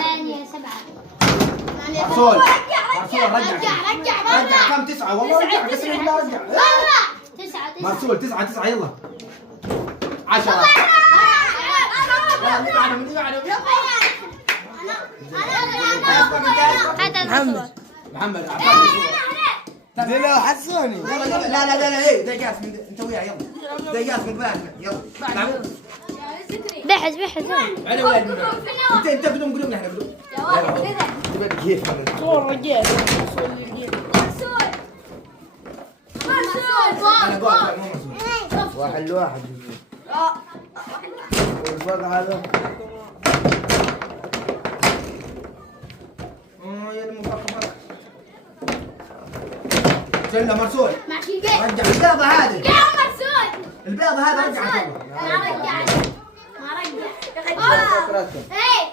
8 7 مرسول رجع كم 9 والله رجع قسم بالله رجع والله 9 مرسول 9 يلا 10 محمد دلو حسوني. لا ايه ده جاسم انت وياه يلا ده جاسم فلان يلا بحث على ولاد انت بدون قلوبنا احنا بدون تبقى كيف صور رجال. انا قاعد مو مسؤول واحد والفرق هذا يا المفقفة جنة مرسول ماشي البيت رجع البيضة هذه يا مرسول البيضة هذه رجع ما رجع ايه